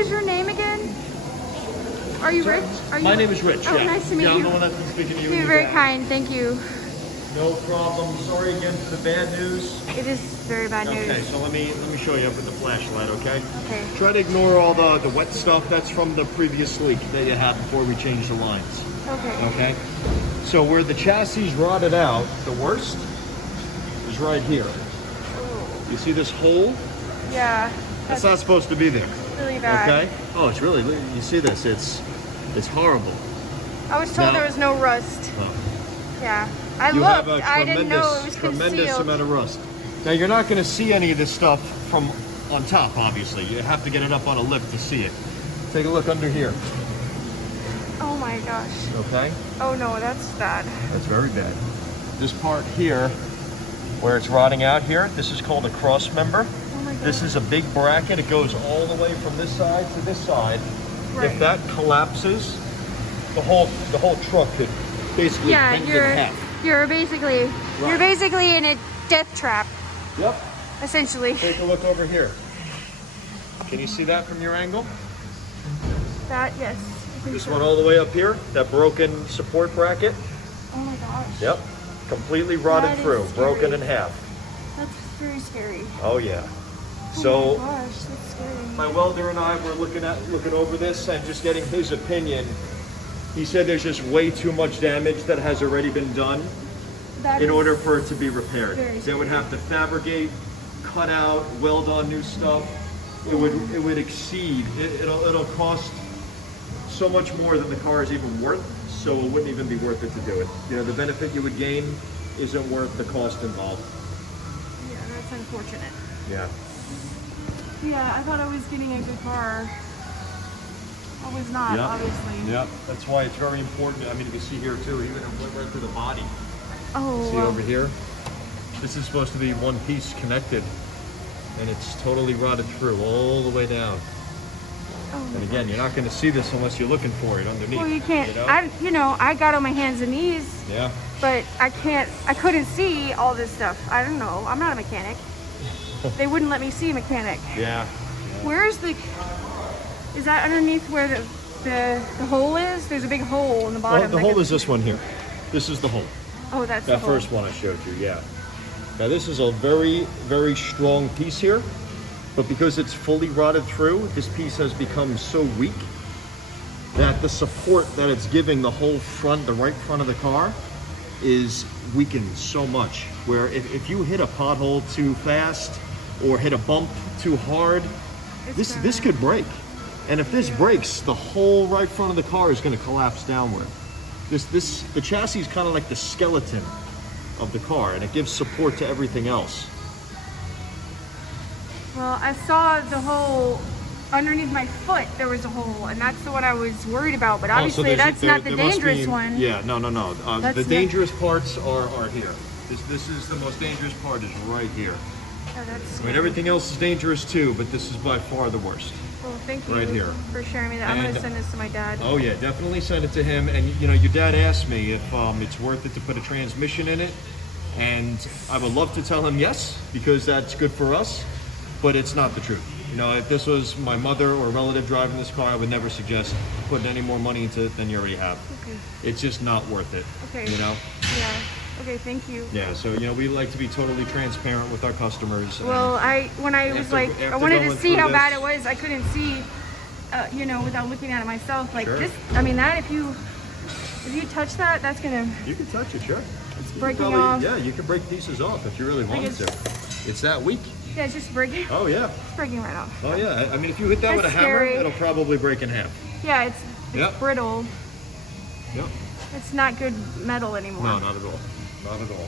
was your name again? Are you Rich? My name is Rich. Oh, yeah. nice to meet you. I'm the one that's been speaking to you. You're very kind. Thank you. No problem. Sorry again for the bad news. It is very bad news. Okay, so let me show you with the flashlight, okay? Okay. Try to ignore all the wet stuff that's from the previous leak that you had before we changed the lines. Okay. Okay? So where the chassis rotted out, the worst is right here. Oh. You see this hole? Yeah. That's not supposed to be there. Really bad. Okay? Oh, it's really, you see this, it's horrible. I was told there was no rust. Oh. Yeah. I You looked. have a I didn't know it was tremendous concealed. amount of rust. Now you're not going to see any of this stuff from on top, obviously. You have to get it up on a lift to see it. Take a look under here. Oh my gosh. Okay? Oh no, that's bad. That's very bad. This part here, where it's rotting out here, this is called a cross member. Oh my god. This is a big bracket. It goes all the way from this side to this side. Right. If that collapses, the whole truck could basically bend in half. You're basically in a death trap. Yep. Essentially. Take a look over here. Can you see that from your angle? That, yes. This one all the way up here, that broken support bracket. Oh my gosh. Yep. Completely rotted That is through, scary. broken in half. That's very scary. Oh yeah. Oh So my gosh, that's scary. my welder and I were looking over this and just getting his opinion. He said there's just way too much damage that has already been done in order for it to be repaired. They would have to fabricate, cut out, weld on new stuff. It would exceed. It'll cost so much more than the car is even worth. So it wouldn't even be worth it to do it. You know, the benefit you would gain isn't worth the cost involved. Yeah, that's unfortunate. Yeah. Yeah, I thought I was getting a good car. I was not, obviously. Yeah, that's why it's very important. I mean, you can see here too, even it went right through the body. Oh, See over here? This is supposed to be one piece connected, and it's totally rotted through all the way down. Oh, And again, you're not going to see this unless you're looking for it underneath. well, you can't. You know? I got on my hands and knees, Yeah. but I couldn't see all this stuff. I don't know. I'm not a mechanic. They wouldn't let me see a mechanic. Yeah. Where's is that underneath where the hole is? There's a big hole in the bottom. The hole is this one here. This is the hole. Oh, that's That the hole. first one I showed you, yeah. Now this is a very, very strong piece here, but because it's fully rotted through, this piece has become so weak that the support that it's giving the whole front, the right front of the car, is weakened so much. Where if you hit a pothole too fast or hit a bump too hard, this could break. And if this breaks, the whole right front of the car is going to collapse downward. The chassis is kind of like the skeleton of the car, and it gives support to everything else. Well, I saw the hole underneath my foot. There was a hole, and that's the one I was worried about. But obviously, that's not the dangerous one. Yeah, no. The dangerous parts are here. This is the most dangerous part, is right here. Oh, that's I mean, everything else is dangerous too, but this is by far the worst. Well, thank you Right here. for sharing me that. I'm going to send this to my dad. Oh yeah, definitely send it to him. And you know, your dad asked me if it's worth it to put a transmission in it, and I would love to tell him yes, because that's good for us, but it's not the truth. You know, if this was my mother or a relative driving this car, I would never suggest putting any more money into it than you already have. Okay. It's just not worth it. Okay. You know? Yeah. Okay, thank you. Yeah, so you know, we like to be totally transparent with our customers. Well, when I was like, I wanted to see how bad it was. I couldn't see, you know, without looking at it myself. Like this, I mean, that if you touch that, that's gonna. You can touch it, sure. It's breaking off. Yeah, you can break pieces off if you really wanted to. It's that weak. Yeah, it's just breaking. Oh yeah. It's breaking right off. Oh yeah. I mean, if you hit that with a hammer, scary. it'll probably break in half. Yeah, it's brittle. Yep. It's not good metal anymore. No, not at all. Not at all.